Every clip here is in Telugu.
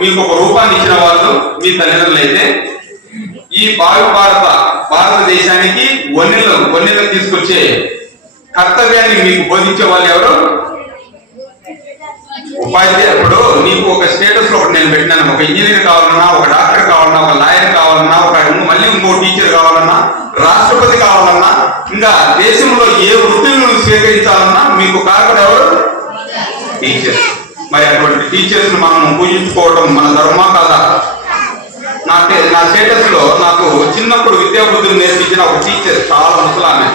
మీకు ఒక రూపాన్ని ఇచ్చిన వాళ్ళు మీ తల్లిదండ్రులు అయితే ఈ భావి భారత భారతదేశానికి వన్నెలు వన్నెలు తీసుకొచ్చే కర్తవ్యాన్ని మీకు బోధించే వాళ్ళు ఎవరు? ఉపాధ్యాయుడు నీకు ఒక స్టేటస్లో ఒకటి నేను పెట్టినాను. ఒక ఇంజనీర్ కావాలన్నా ఒక డాక్టర్ కావాలన్నా ఒక లాయర్ కావాలన్నా ఒక మళ్ళీ ఇంకో టీచర్ కావాలన్నా రాష్ట్రపతి కావాలన్నా ఇంకా దేశంలో ఏ వృత్తిని స్వీకరించాలన్నా మీకు కారకుడు ఎవరు? టీచర్ మరి అటువంటి టీచర్స్ మనం పూజించుకోవడం మన ధర్మ కాదా? నా నా స్టేటస్లో నాకు చిన్నప్పుడు విద్యాబుద్ధులు నేర్పించిన ఒక టీచర్ చాలా ముసలామె.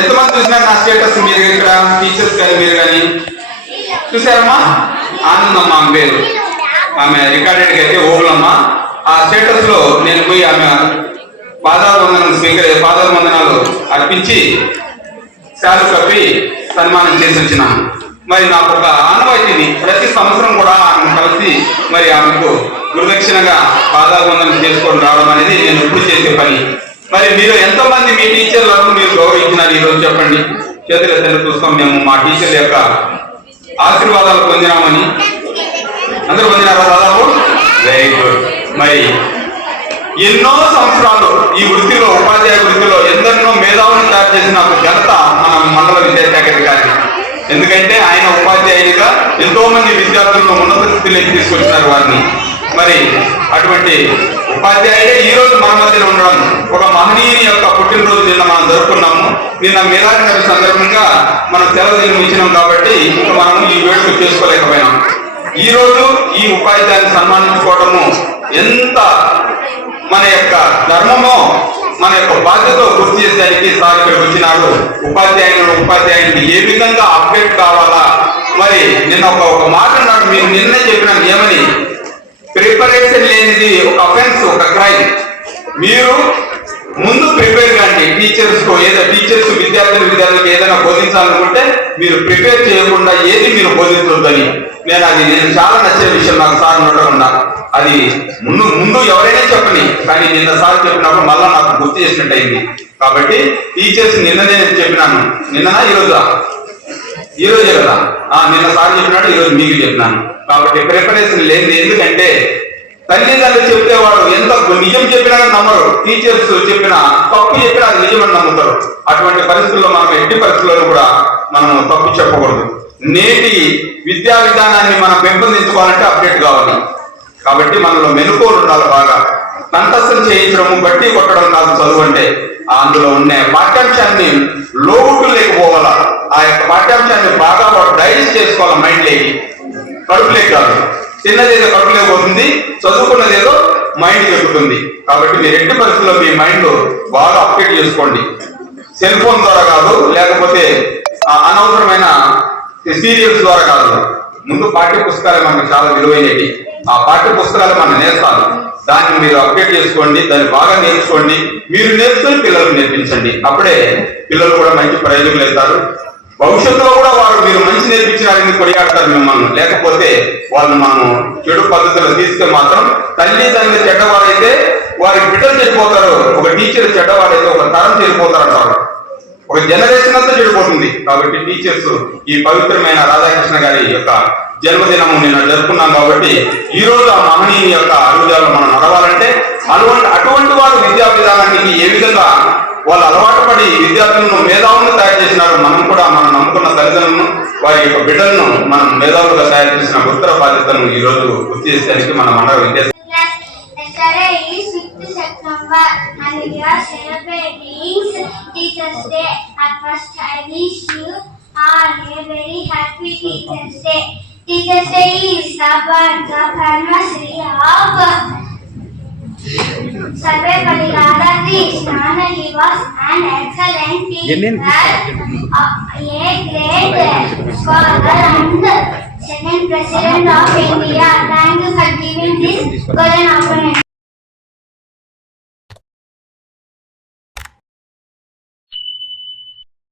ఎంతమంది చూసినా నా స్టేటస్ మీరు ఇక్కడ? టీచర్స్ కానీ మీరు కానీ? చూసారమ్మా ఆనందమ్మ ఆమె పేరు ఆమె రికార్డెడ్ అయితే ఓగులమ్మ ఆ స్టేటస్లో నేను పోయి ఆమె పాదాల వందనం స్వీకరి పాదాల వందనాలు అర్పించి శాలు కప్పి సన్మానం చేసి వచ్చినాను. మరి నాకు ఒక ఆనవాయితీని ప్రతి సంవత్సరం కూడా ఆమెను కలిసి మరి ఆమెకు గురుదక్షిణగా పాదాల చేసుకొని రావడం అనేది నేను ఎప్పుడు చేసే పని. మరి మీరు ఎంతో మంది మీ టీచర్లను మీరు గౌరవించినారు ఈరోజు చెప్పండి. చేతుల తల్లి చూస్తాం మేము మా టీచర్ల యొక్క ఆశీర్వాదాలు పొందినామని. అందరూ పొందినారా దాదాపు? వెరీ గుడ్ మరి ఎన్నో సంవత్సరాలు ఈ వృత్తిలో ఉపాధ్యాయ వృత్తిలో ఎందరినో మేధావులను తయారు చేసిన ఒక ఘనత మన మండల విద్యాశాఖ అధికారి. ఎందుకంటే ఆయన ఉపాధ్యాయునిగా ఎంతో మంది విద్యార్థులను ఉన్నత స్థితిలోకి తీసుకొచ్చినారు వారిని. మరి అటువంటి ఉపాధ్యాయుడే ఈ రోజు మన మధ్యన ఉండడం ఒక మహనీయుని యొక్క పుట్టినరోజు నిన్న మనం జరుపుకున్నాము. నిన్న మీలాది నబి సందర్భంగా మనం సెలవు దినం ఇచ్చినాం కాబట్టి మనము మనం ఈ వేడుక చేసుకోలేకపోయినాం. ఈ రోజు ఈ ఉపాధ్యాయుని సన్మానించుకోవడము ఎంత మన యొక్క ధర్మమో మన యొక్క బాధ్యత గుర్తు చేసేదానికి సార్ ఇక్కడికి వచ్చినాడు. ఉపాధ్యాయులు ఉపాధ్యాయుని ఏ విధంగా అప్డేట్ కావాలా? మరి నిన్న ఒక ఒక మాట నాకు మీరు నిన్నే చెప్పినాను ఏమని? ప్రిపరేషన్ లేనిది ఒక అఫెన్స్ ఒక క్రైమ్ మీరు ముందు ప్రిపేర్ కండి. టీచర్స్ ఏదో టీచర్స్ విద్యార్థులు విద్యార్థులకు ఏదైనా బోధించాలనుకుంటే మీరు ప్రిపేర్ చేయకుండా ఏది మీరు బోధించొద్దని. నేను అది నేను చాలా నచ్చే విషయం. నాకు సార్ ఉండకుండా అది ముందు ముందు ఎవరైనా చెప్పని. కానీ నిన్న సార్ చెప్పినప్పుడు మళ్ళా నాకు గుర్తు చేసినట్టు అయింది. కాబట్టి టీచర్స్ నిన్ననే చెప్పినాను. నిన్ననా ఈరోజా? ఈ రోజే కదా ఆ నిన్న సార్ చెప్పినాడు ఈ రోజు మీకు చెప్పినాను కాబట్టి ప్రిపరేషన్ లేనిది ఎందుకంటే తల్లిదండ్రులు చెప్తే వాడు ఎంత నిజం చెప్పినా నమ్మరు. టీచర్స్ చెప్పిన తప్పు చెప్పినా అది నిజమని నమ్ముతారు. అటువంటి పరిస్థితుల్లో మనం ఎట్టి పరిస్థితుల్లో కూడా మనం తప్పు చెప్పకూడదు. నేటి విద్యా విధానాన్ని మనం పెంపొందించుకోవాలంటే అప్డేట్ కావాలి. కాబట్టి మనలో మెనుకోలు ఉండాలి బాగా. కంఠస్థం చేయించడము బట్టి కొట్టడం కాదు చదువు అంటే. అందులో ఉండే పాఠ్యాంశాన్ని లోటు లేకపోవాలా. ఆ యొక్క పాఠ్యాంశాన్ని బాగా వాడు డైజెస్ట్ చేసుకోవాలి మైండ్ లేకి. కడుపులేకి కాదు. చిన్నది కడుపులే పోతుంది చదువుకున్నదేదో మైండ్ ఎక్కుతుంది. కాబట్టి మీరు ఎట్టి పరిస్థితుల్లో మీ మైండ్ బాగా అప్డేట్ చేసుకోండి. సెల్ ఫోన్ ద్వారా కాదు లేకపోతే ఆ అనవసరమైన సీరియల్స్ ద్వారా కాదు. ముందు పాఠ్య పుస్తకాలు మనకు చాలా విలువైనవి. ఆ పాఠ్య పుస్తకాలు మనం నేర్పాలి దాన్ని మీరు అప్డేట్ చేసుకోండి దాన్ని బాగా నేర్చుకోండి. మీరు నేర్చుకుని పిల్లలకు నేర్పించండి. అప్పుడే పిల్లలు కూడా మంచి ప్రయోజకులు అవుతారు భవిష్యత్తులో కూడా వారు మీరు మంచి నేర్పించినారని కొనియాడతారు మిమ్మల్ని. లేకపోతే వాళ్ళు మనం చెడు పద్ధతులు తీస్తే మాత్రం తల్లి తండ్రి చెడ్డవారైతే వారి బిడ్డలు చెడిపోతారు ఒక టీచర్ చెడ్డవారైతే ఒక తరం చెడిపోతారు అంటారు ఒక జనరేషన్ అంతా చెడిపోతుంది. కాబట్టి టీచర్స్ ఈ పవిత్రమైన రాధాకృష్ణ గారి యొక్క జన్మదినము నేను జరుపుకున్నాం కాబట్టి ఈ రోజు ఆ మహనీయుని యొక్క అడుగుజాలను మనం నడవాలంటే అటువంటి అటువంటి వారు విద్యా విధానానికి ఏ విధంగా వాళ్ళు అలవాటు పడి విద్యార్థులను మేధావు చేస్తున్నారో మనం కూడా మనం నమ్ముకున్న తల్లిదండ్రులను వారి యొక్క బిడ్డలను మనం మేధావులుగా తయారు చేసిన గురుతర బాధ్యతను ఈ రోజు గుర్తు చేసేందుకు మన మండల విద్యా was an excellent teacher, uh, a great scholar and second president of India.